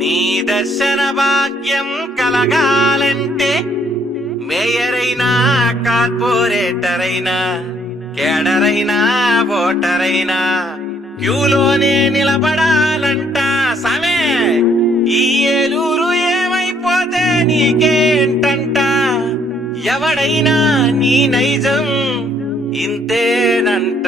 నీ దర్శన భాగ్యం కలగాలంటే మేయరైనా కార్పొరేటర్ అయినా కేడరైనా ఓటరైనా క్యూలోనే నిలబడాలంట సమే. ఈ ఏలూరు ఏమైపోతే నీకేంటంట, ఎవడైనా నీ నైజం ఇంతేనంట.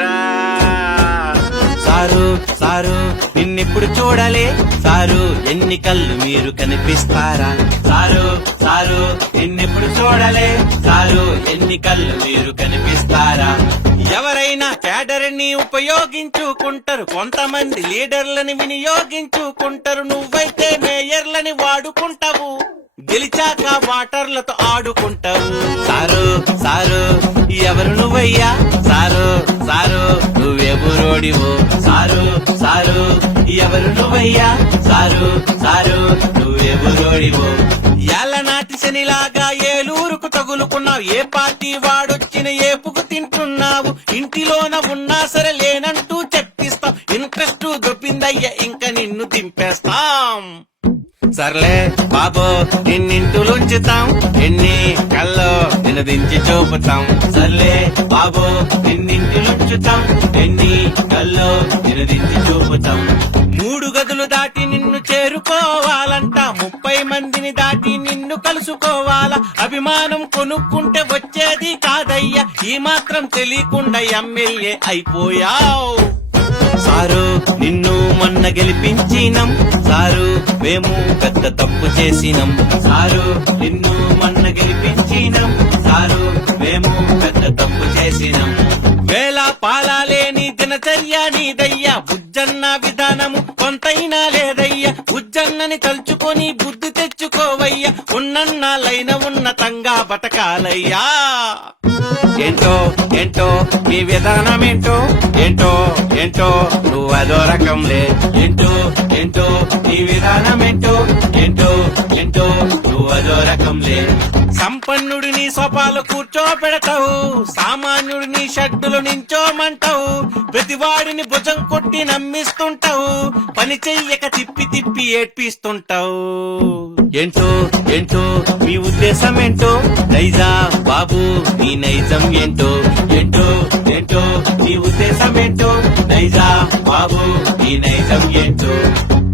సారు సారు నిన్నెప్పుడు చూడాలి సారు, ఎన్నికల్లో మీరు కనిపిస్తారా సారు సారు, నిన్నెప్పుడు చూడాలి సారు, ఎన్నికల్లో మీరు కనిపిస్తారా. ఎవరైనా క్యాడర్ని ఉపయోగించుకుంటారు, కొంతమంది లీడర్లని వినియోగించుకుంటారు. నువ్వైతే మేయర్లని వాడుకుంటావు, గెలిచాక వాటర్లతో ఆడుకుంటావు. సారు సారు ఎవరు నువ్వయ్యా సారు సారు, నువ్వెవరోడివో సారు సారు, ఎవరు నువ్వయ్యా సారు సారు, నువ్వెవరోడివో. ఏళ్ళనాటి శనిలాగా ఏలూరుకు తగులుకున్నావు, ఏ పార్టీ వాడొచ్చిన ఏపుకు తింటున్నావు. ఇంటిలోన ఉన్నా సరే లేనంటూ చెప్పిస్తాం, ఇంట్రెస్ట్ దొప్పిందయ్యా ఇంక నిన్ను దింపేస్తాం. సర్లే బాబో నిన్నింటులుంచుతాం, ఎన్ని కల్లో నిన్ను దించి చూపుతాం. సర్లే బాబో నిన్నింటులుంచుతాం, ఎన్ని కల్లో నిన్ను దించి చూపుతాం. 3 గదులు దాటి నిన్ను చేరుకోవాలంట, 30 మందిని దాటి నిన్ను కలుసుకోవాలా. అభిమానం కొనుక్కుంటే వచ్చేది కాదయ్యా, ఈ మాత్రం తెలియకుండా ఎమ్మెల్యే అయిపోయావు. సారు నిన్ను మొన్న గెలిపించినం సారు, మేము పెద్ద తప్పు చేసినం సారు, నిన్ను మొన్న గెలిపించినం సారు, మేము పెద్ద తప్పు చేసినం. వేళ పాలాలేని దినచర్య నీదయ్యా, బుజ్జన్న విధానము కొంతైనా లేదయ్యా. బుజ్జన్నని తలుచుకొని బుద్ధి తెచ్చుకోవయ్యా, ఉన్నన్నాళ్ళైన ఉన్నతంగా బతకాలయ్యా. ఏంటో ఏంటో మీ విధానం ఏంటో, ఏంటో ఏంటో నువ్వు అదో రకంలే. ఏంటో ఏంటో నీ విధానం ఏంటో, ఏంటో ఏంటో నువ్వు అదో రకంలే. సంపన్నుడిని సోపాలు కూర్చోబెడతావు, సామాన్యుడిని షడ్డులు నించోమంటావు. ప్రతివాడిని భుజం కొట్టి నమ్మిస్తుంటావు, పని చెయ్యక తిప్పి తిప్పి ఏడ్పిస్తుంటావు. ఏంటో ఏంటో మీ ఉద్దేశం ఏంటో, నైజా బాబు నీ నైజం ఏంటో. ఏంటో ఏంటో నీ ఉద్దేశం ఏంటో, నైజా బాబు నీ నైజం ఏంటో.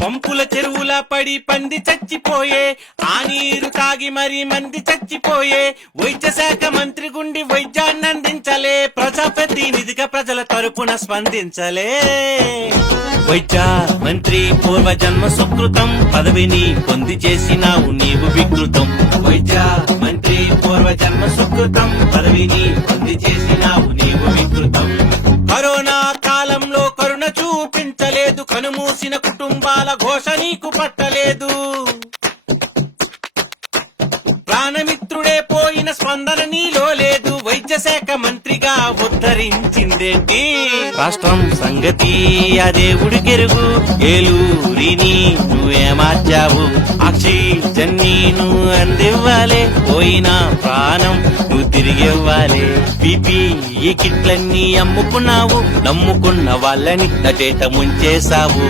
పంపుల చెరువుల పడి పంది చచ్చిపోయే, ఆ నీరు తాగి మరి మంది చచ్చిపోయే. వైద్య శాఖ మంత్రి గుండి వైద్యాన్ని అందించలే, ప్రజాప్రతినిధిగా ప్రజల తరపున స్పందించలే. వైద్య మంత్రి పూర్వజన్మ సుకృతం, పదవిని పొంది చేసినావు నీవు వికృతం. వైద్య మంత్రి పూర్వజన్మ సుకృతం, పదవిని పొంది చేసినావు నీవు వికృతం. కరోనా కాలంలో కరుణ చూపించలేదు, కనుమూసిన కుటుంబాల ఘోష నీకు పట్టలేదు. ప్రాణమిత్రుడే పోయిన స్పందన నీలో లేదు, వైద్య శాఖ మంత్రిగా ఉద్ధరించిందేంటి. రాష్ట్రం సంగతి ఆ దేవుడికెరుగు, ఏలూరిని నువ్వే మార్చావు. ఆక్సిజన్ని నువ్వు అందివ్వాలే, పోయిన ప్రాణం నువ్వు తిరిగివ్వాలి. PPE కిట్లన్నీ అమ్ముకున్నావు, నమ్ముకున్న వాళ్ళని నటేట ముంచేశావు.